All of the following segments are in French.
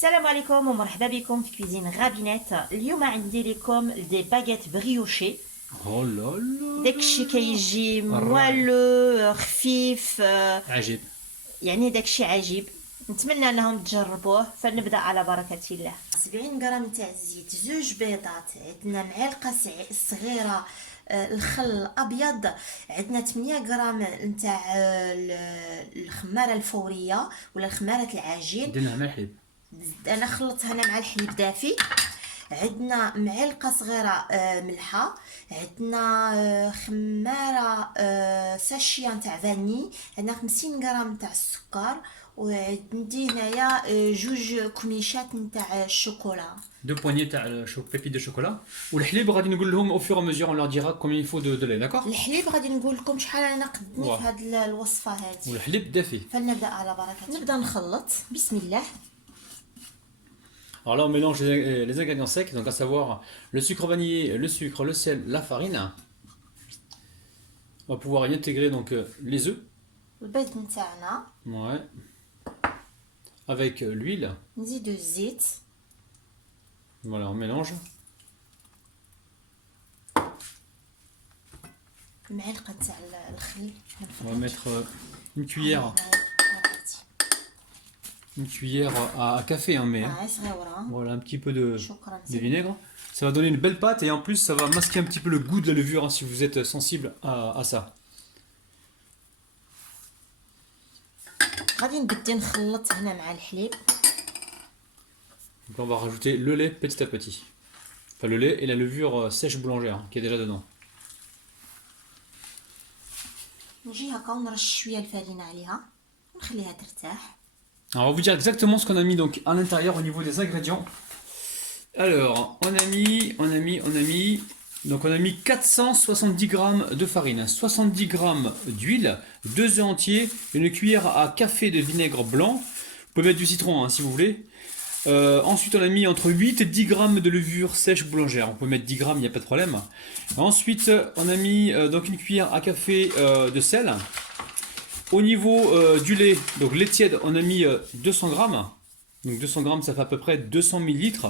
السلام عليكم ومرحبا بكم في كوزين غابينات. اليوم عندي لكم دي باغيت بريوشي. Oh là là داكشي كيجي الرائع. موالو خفيف، عجيب. يعني داكشي عجيب. نتمنى انهم تجربوه. فنبدا على بركه الله. 70 غرام تاع الزيت، زوج بيضات، عندنا معلقه صغيره الخل الابيض، عندنا 8 غرام نتاع الخماره الفوريه ولا خماره العجين. درنا مع الحليب. انا خلطتها انا مع الحليب دافي. عندنا معلقه صغيره ملحه، عندنا خماره ساشيه نتاع فاني، عندنا 50 غرام تاع السكر، وعندي هنايا جوج كميشات نتاع الشوكولا. Deux poignées de pépites de chocolat. والحليب غادي نقول لهم au fur et à mesure on leur dira combien il faut de lait, d'accord. الحليب غادي نقول لكم شحال انا قدني واه. في هذه الوصفه هذه. والحليب دافي. فلنبدا على بركه الله. نبدا نخلط بسم الله. Alors là on mélange les ingrédients secs, donc à savoir le sucre vanillé, le sucre, le sel, la farine. On va pouvoir y intégrer donc les œufs. البيض نتاعنا. Ouais. Avec l'huile. نزيدو الزيت. Voilà, on mélange. المعلقه تاع الخل. On va mettre une cuillère à café, hein, mais صغيره. voilà, un petit peu de شكرا. vinaigre. Ça va donner une belle pâte et en plus ça va masquer un petit peu le goût de la levure, hein, si vous êtes sensible à ça. غادي نبدا نخلط هنا مع الحليب. Donc là, on va rajouter le lait petit à petit. Enfin le lait et la levure sèche boulangère, hein, qui est déjà dedans. نجي هكا ونرش شويه الفرينه عليها ونخليها ترتاح. Alors on va vous dire exactement ce qu'on a mis donc à l'intérieur au niveau des ingrédients. Alors on a mis donc on a mis 470 grammes de farine, 70 grammes d'huile, 2 œufs entiers, une cuillère à café de vinaigre blanc. Vous pouvez mettre du citron, hein, si vous voulez. Ensuite on a mis entre 8 et 10 grammes de levure sèche boulangère. On peut mettre 10 grammes, il n'y a pas de problème. Ensuite on a mis donc une cuillère à café de sel. Au niveau du lait, donc lait tiède, on a mis 200 grammes. Donc 200 grammes, ça fait à peu près 200 millilitres.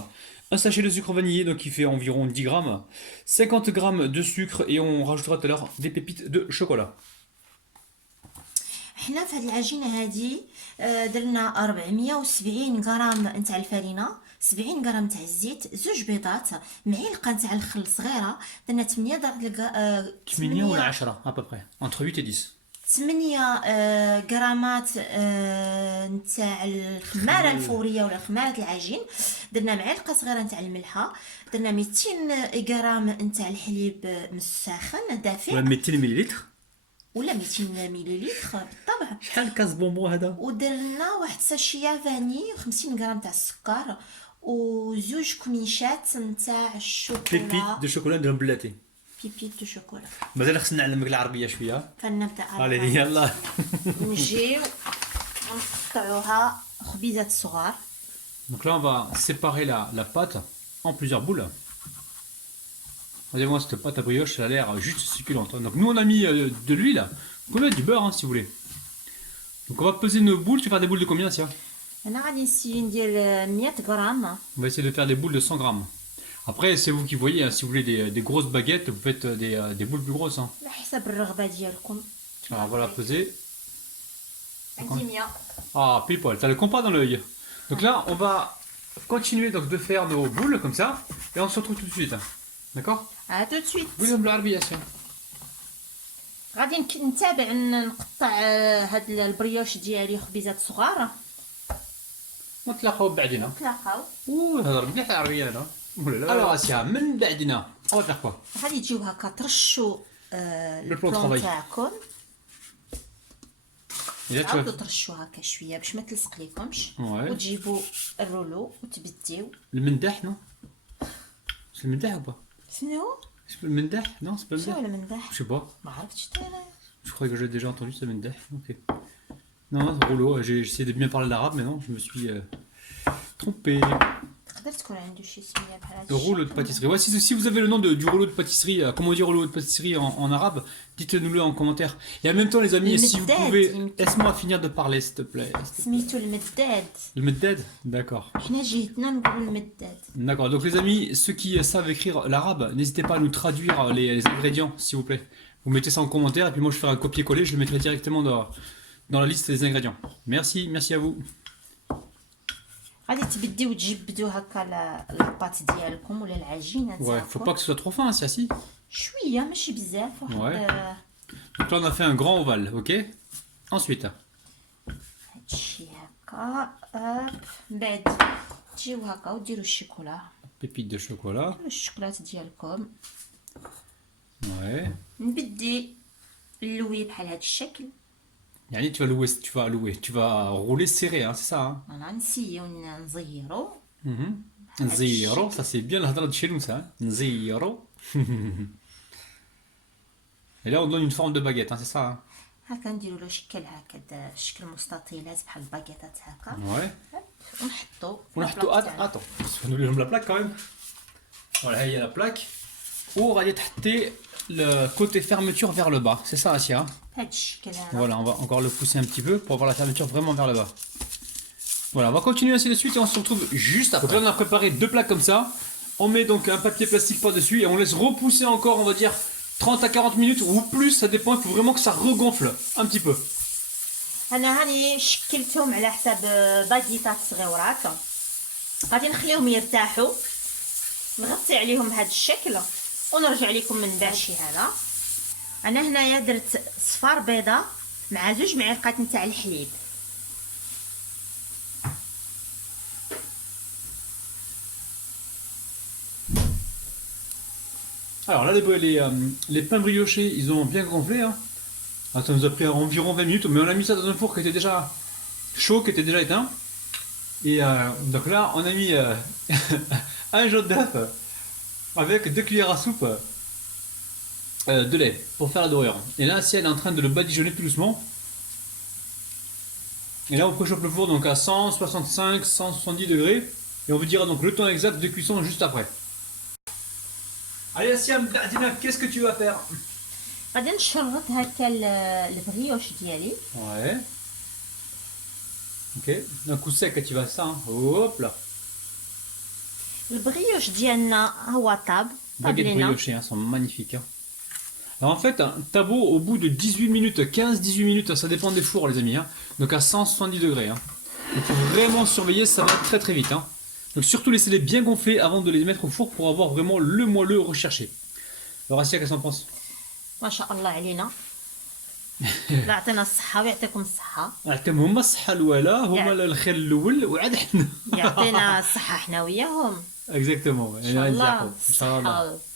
Un sachet de sucre vanillé, donc qui fait environ 10 grammes. 50 grammes de sucre et on rajoutera tout à l'heure des pépites de chocolat. حنا في هذه العجينه هذه درنا 470 غرام نتاع الفرينه، 70 غرام تاع الزيت، زوج بيضات، معلقه نتاع الخل صغيره، درنا 8 8 ولا 10 à peu près, entre 8 et 10. 8 غرامات نتاع الخماره الفوريه ولا خماره العجين، درنا معلقه صغيره نتاع الملحه، درنا 200 غرام نتاع الحليب مسخن دافئ ولا 200 مليلتر ولا 200 مليلتر بالطبع. شحال كاس بونبون هذا؟ ودرنا واحد ساشيه فاني، 50 غرام تاع السكر، وزوج كميشات نتاع الشوكولا. بيبيت دو شوكولا نديرهم بلاتي. بيبيت دو شوكولا. مازال خصنا نعلمك العربيه شويه. فنبدا علي يلا. نجيو نقطعوها خبيزات صغار. Donc là on va séparer la pâte en plusieurs boules. Regardez-moi cette pâte à brioche, ça a l'air juste succulente. Donc nous on a mis de l'huile, vous pouvez mettre du beurre, hein, si vous voulez. Donc on va peser nos boules, tu vas faire des boules de combien, Sia? انا غادي نسيي ندير 100 غرام. On va essayer de faire des boules de 100 grammes. Après c'est vous qui voyez, hein, si vous voulez des grosses baguettes, vous faites des boules plus grosses. Hein. على حسب الرغبه ديالكم. Alors voilà, peser. عندي 100. Ah, pile poil, t'as le compas dans l'œil. Donc là on va continuer donc de faire nos boules comme ça, et on se retrouve tout de suite. D'accord? ا تو سويت. قولهم بالعربية يا سيدي. غادي نتابع نقطع هاد البريوش ديالي خبيزات صغار. نتلاقاو بعدين. نتلاقاو. هضر مليح العربية هنا. ولا لا. الوغ اسيا من بعدنا. اون فيغ كوا؟ غادي تجيو هكا ترشوا البلون تاعكم. تعاودوا ترشوا هكا شويه باش ما تلصق ليكمش. وتجيبوا الرولو وتبديو. المندح نو؟ سي المندح ou pas? شنو؟ Le mendah? Non, c'est pas le شنو mendah. المندح؟ Je sais pas. ما عرفتش انا. Je croyais que j'ai déjà entendu ce mendah. Ok. Non, rouleau. J'ai essayé de bien parler l'arabe, mais non, je me suis trompé. تقدر تكون عنده شي سميه بحال هاد Le rouleau de الشكل. pâtisserie. Ouais, si vous avez le nom du rouleau de pâtisserie, comment dire rouleau de pâtisserie en arabe, dites-nous-le en commentaire. Et en même temps, les amis, si vous pouvez, laisse-moi finir de parler, s'il te plaît. سميتو المداد. Le medded. D'accord. حنا جهتنا نقولوا المداد. D'accord. Donc les amis, ceux qui savent écrire l'arabe, n'hésitez pas à nous traduire les ingrédients, s'il vous plaît. Vous mettez ça en commentaire et puis moi je ferai un copier-coller, je le mettrai directement dans la liste des ingrédients. Merci à vous. غادي تبديو تجبدوا هكا لاباط ديالكم ولا العجينه Ouais, تاعكم. faut pas que ce soit trop fin, c'est assis. شويه ماشي بزاف واحد Ouais. Donc là on a fait un grand ovale, ok. Ensuite, هادشي هكا من بعد تجيو هكا وديروا الشوكولا. pépites de chocolat. ديروا الشوكولات ديالكم. Ouais. نبدي نلوي بحال هاد الشكل. Yani tu vas rouler serré, hein, c'est ça. Hein. فوالا نسيو نزيرو. نزيرو, ça c'est bien الهضره de chez nous ça. Hein. نزيرو. Et là on donne une forme de baguette, hein, c'est ça. Hein. هكا نديرو له شكل هكا شكل مستطيلات بحال الباكيطات هكا. Ouais. ونحطو. ونحطو attends, parce qu'on oublie la plaque quand même. Voilà, il y a la plaque. Où on va détecter le côté fermeture vers le bas, c'est ça Asia. بهاد الشكل هذا. Voilà, on va encore le pousser un petit peu pour avoir la fermeture vraiment vers le bas. Voilà, on va continuer ainsi de suite et on se retrouve juste après. Donc là on a préparé deux plaques comme ça. On met donc un papier plastique par-dessus et on laisse repousser encore, on va dire 30 à 40 minutes ou plus, ça dépend, il faut vraiment que ça regonfle un petit peu. انا هاني شكلتهم على حساب باكيطات صغيورات. غادي نخليهم يرتاحوا. نغطي عليهم بهذا الشكل ونرجع لكم من بعد شي هذا. انا هنايا درت صفار بيضه مع 2 معالق نتاع الحليب. Alors là les pains briochés, ils ont bien gonflé. Hein. Ah, ça nous a pris environ 20 minutes, mais on a mis ça dans un four qui était déjà chaud, qui était déjà éteint. Et donc là, on a mis un jaune d'œuf avec 2 cuillères à soupe de lait pour faire la dorure. Et là, si elle est en train de le badigeonner tout doucement. Et là, on préchauffe le four donc à 165, 170 degrés. Et on vous dira donc le temps exact de cuisson juste après. Allez, Siam, qu'est-ce que tu vas faire? غادي نشرط هكا البريوش ديالي. Ouais. Ok. D'un coup sec, tu vas ça. Hein. Hop là. البريوش ديالنا هو طاب Baguettes لينا. briochées, hein, sont magnifiques. Hein. Alors en fait, un tableau au bout de 18 minutes, 15-18 minutes, ça dépend des fours les amis. Hein. Donc à 170 degrés. Hein. Il faut vraiment surveiller, ça va très très vite. Hein. Donc surtout laissez-les bien gonfler avant de les mettre au four pour avoir vraiment le moelleux recherché. Alors Assia, qu'est-ce qu'on pense? ما شاء الله علينا. لا يعطينا الصحة ويعطيكم الصحة. عطيهم هما الصحة الأولى، هما الخير الأول وعاد حنا. يعطينا الصحة حنا وياهم. Exactement. إن شاء الله. إن شاء الله. الصحة.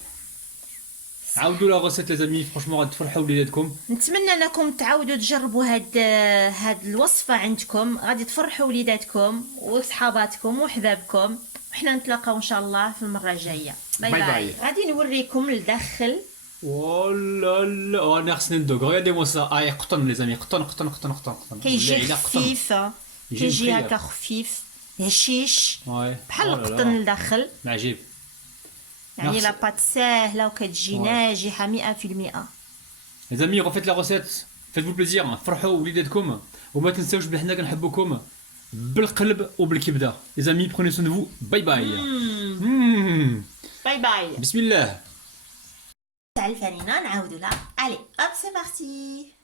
عاودوا لا غوسيت les amis, franchement غادي تفرحوا وليداتكم. نتمنى انكم تعاودوا تجربوا هاد الوصفة عندكم. غادي تفرحوا وليداتكم وصحاباتكم وحبابكم. وحنا نتلاقاو ان شاء الله في المرة الجاية. باي باي باي. باي. غادي نوريكم الداخل. Oh là là, oh merci Nendog, regardez-moi ça. Ah, قطن les amis, قطن. كيجي خفيف. كيجي هكا خفيف هشيش بحال القطن لداخل. عجيب. يعني لاباط ساهلة وكتجي ناجحة 100%. Les amis, refaites la recette. Faites-vous plaisir. فرحوا وليداتكم وما تنساوش بلي حنا كنحبوكم بالقلب وبالكبدة. Les amis, prenez soin de vous. Bye bye. باي باي. بسم الله. تاع الفرينة نعاودو لها. الي هوب سي بارتي.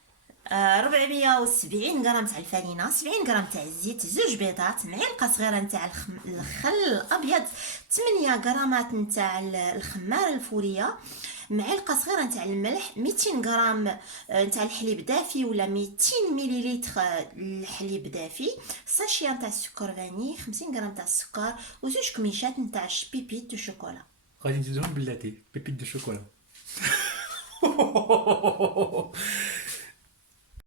470 غرام تاع الفرينة، 70 غرام تاع الزيت، 2 بيضات، معلقة صغيرة نتاع الخل الأبيض، 8 غرامات نتاع الخمارة الفورية، معلقة صغيرة نتاع الملح، 200 غرام نتاع الحليب دافي ولا 200 مليلتر الحليب دافي، ساشي نتاع السكر فاني، 50 غرام تاع السكر، وزوج كميشات نتاع بيبيت دو شوكولا. غادي نزيدوهم بلاتي، بيبيت دو شوكولا.